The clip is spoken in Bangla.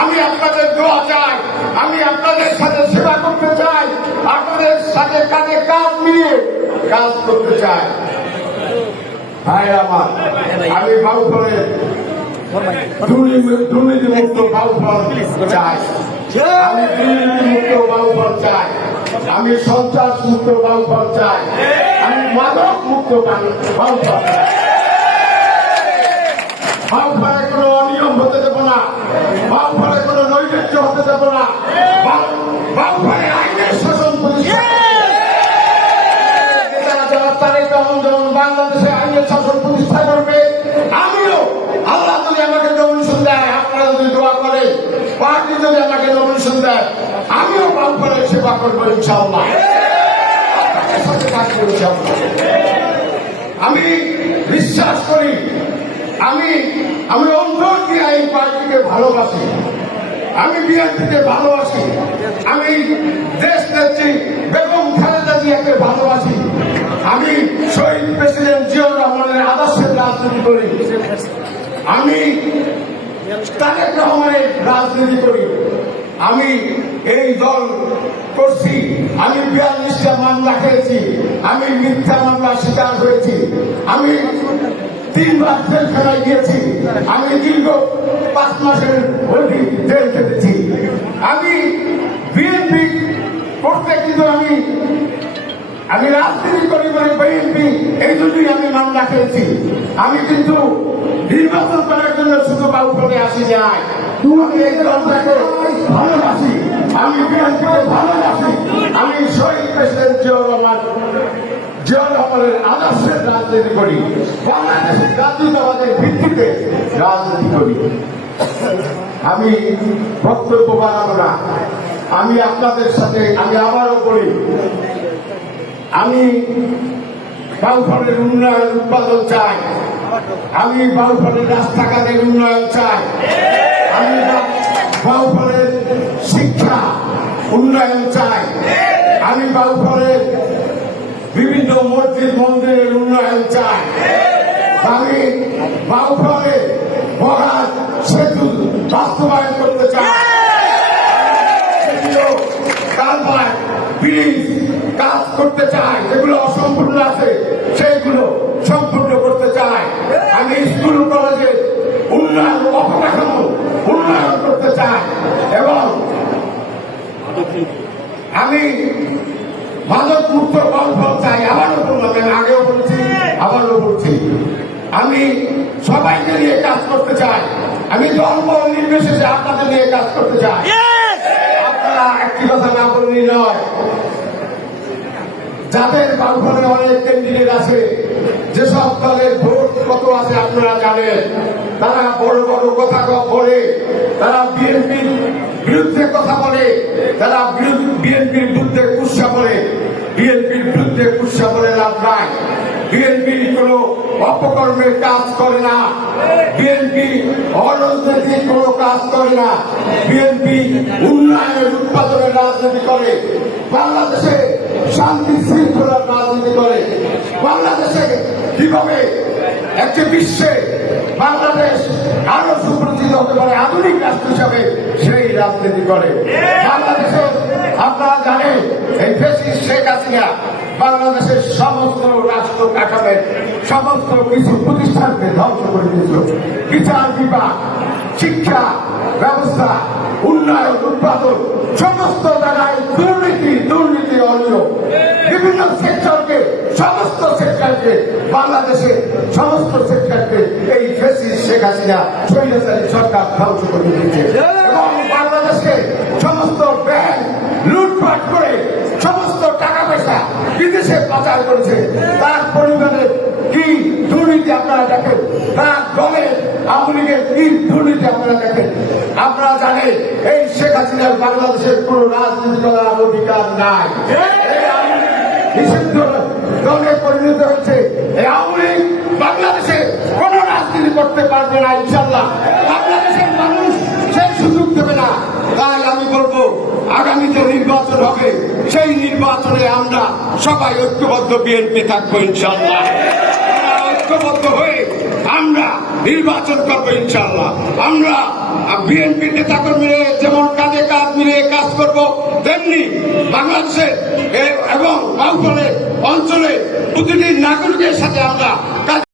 আমি আপনাদের দোয়া চাই, আমি আপনাদের সাথে সেবা করতে চাই, আপনাদের সাথে কাজে কাজ নিয়ে কাজ করতে চাই। ভাই আমার, আমি বাউফলে দুর্নীতি মুক্ত বাউফল চাই। আমি দুর্নীতি মুক্ত বাউফল চাই। আমি সন্ত্রাস মুক্ত বাউফল চাই। আমি মাদক মুক্ত বাউফল চাই। বাউফলে কোনো অনিয়ম হতে দেব না। বাউফলে কোনো নৈরাজ্য হতে দেব না। বাউফলে আইনের শাসন বাংলাদেশে আইনের শাসন প্রতিষ্ঠা করবে, আমিও আল্লাহ যদি আমাকে দেয়, আপনারা যদি দোয়া করে পার্টি যদি আমাকে নমিনেশন দেয়, আমিও বাউফলে সেবা করব ইনশাআল্লাহ। আমি বিশ্বাস করি, আমি আমি অন্তর দিয়ে এই পার্টিকে ভালোবাসি। আমি বিএনপিকে ভালোবাসি। আমি দেশ নেত্রী বেগম খালেদা জিয়াকে ভালোবাসি। আমি শহীদ প্রেসিডেন্ট জিয়াউর রহমানের আদর্শের রাজনীতি করি। আমি তারেক রহমানের রাজনীতি করি। আমি এই দল করছি। আমি বিয়াল্লিশটা মামলা খেয়েছি আমি মিথ্যা মামলা শিকার হয়েছি। আমি তিনবার খেলায় গিয়েছি। আমি দীর্ঘ পাঁচ মাসের অধিক জেল খেটেছি। আমি বিএনপি করতে কিন্তু আমি আমি রাজনীতি করি মানে বিএনপি, এই জন্যই আমি মামলা খেয়েছি। আমি কিন্তু নির্বাচন করার জন্য শুধু বাউফলে আসি নাই আমি এই দলটাকে ভালোবাসি। আমি বিএনপিকে ভালোবাসি। আমি শহীদ প্রেসিডেন্ট জিয়াউর রহমান। জিয়াউর রহমানের আদর্শের রাজনীতি করি। বাংলাদেশের জাতীয়তাবাদের ভিত্তিতে রাজনীতি করি। আমি বক্তব্য বানাবো না। আমি আপনাদের সাথে, আমি আবারও বলি, আমি বাউফলের উন্নয়ন উৎপাদন চাই। আমি বাউফলের রাস্তাঘাটের উন্নয়ন চাই। বাউফলের শিক্ষা উন্নয়ন চাই। আমি বাউফলের বিভিন্ন মসজিদ, মন্দিরের উন্নয়ন চাই। আমি বাউফলে বরাজ সেতু বাস্তবায়ন করতে চাই। কালভার ব্রিজ কাজ করতে চাই যেগুলো অসম্পূর্ণ আছে সেইগুলো সম্পূর্ণ করতে চাই আমি স্কুল কলেজে উন্নয়ন অবকাঠামো উন্নয়ন করতে চাই এবং আমি মাদক মুক্ত ফল চাই আবারও বললাম আমি আগেও বলছি আবারও বলছি। আমি সবাইকে নিয়ে কাজ করতে চাই। আমি ধর্ম নির্বিশেষে আপনাদের নিয়ে কাজ করতে চাই। আপনারা একটি কথা না বললেই নয় যাদের বাউফলে অনেক ক্যান্ডিডেট আছে যেসব দলের ভোট কত আছে আপনারা জানেন। তারা বড় বড় কথা বলে তারা বিএনপির বিরুদ্ধে কথা বলে তারা বিএনপির বিরুদ্ধে কুৎসা বলে, বিএনপির বিরুদ্ধে কুৎসা বলে লাভ নাই। বিএনপি কোন অপকর্মের কাজ করে না। বিএনপি অরাজনৈতিক কোন কাজ করে না। বিএনপি উন্নয়নের উৎপাদনের রাজনীতি করে। বাংলাদেশে শান্তি শৃঙ্খলার রাজনীতি করে। বাংলাদেশে কীভাবে একটি বিশ্বে বাংলাদেশ রাজনীতি করে। বাংলাদেশে আপনারা জানেন এই ফেসিস শেখ হাসিনা বাংলাদেশের সমস্ত রাষ্ট্র কাঠামের সমস্ত কিছু প্রতিষ্ঠানকে ধ্বংস করে দিয়েছিল বিচার বিভাগ, শিক্ষা ব্যবস্থা, উন্নয়ন, উৎপাদন, সমস্ত জায়গায় দুর্নীতি দুর্নীতি, অনিয়ম। বিভিন্ন সেক্টরকে, সমস্ত সেক্টরকে, বাংলাদেশে সমস্ত সেক্টরকে এই ফেসি শেখ হাসিনা স্বৈরাচারী সরকার ধ্বংস করে দিয়েছে। এবং সমস্ত ব্যাংক লুটপাট করে সমস্ত টাকা পয়সা বিদেশে পাচার করেছে। তার পরিবারের কি দুর্নীতি আপনারা দেখেন? তার দলের আওয়ামী কি দুর্নীতি আপনারা দেখেন? আপনারা জানেন, এই শেখ হাসিনার বাংলাদেশের কোন রাজনীতি করার অধিকার নাই। নিষিদ্ধ দলে পরিণত হয়েছে। এই আওয়ামী বাংলাদেশে কোন রাজনীতি করতে পারবে না ইনশাল্লাহ বাংলাদেশের মানুষ সেই সুযোগ দেবে না। তাই আগামী যে নির্বাচন হবে। সেই নির্বাচনে আমরা সবাই ঐক্যবদ্ধ বিএনপি থাকব ইনশাল্লাহ ঐক্যবদ্ধ হয়ে আমরা নির্বাচন করব ইনশাল্লাহ আমরা বিএনপি নেতাকর্মীরা যেমন কাজে কাজ মিলিয়ে কাজ করব, তেমনি বাংলাদেশের এবং অঞ্চলে প্রতিটি নাগরিকের সাথে আমরা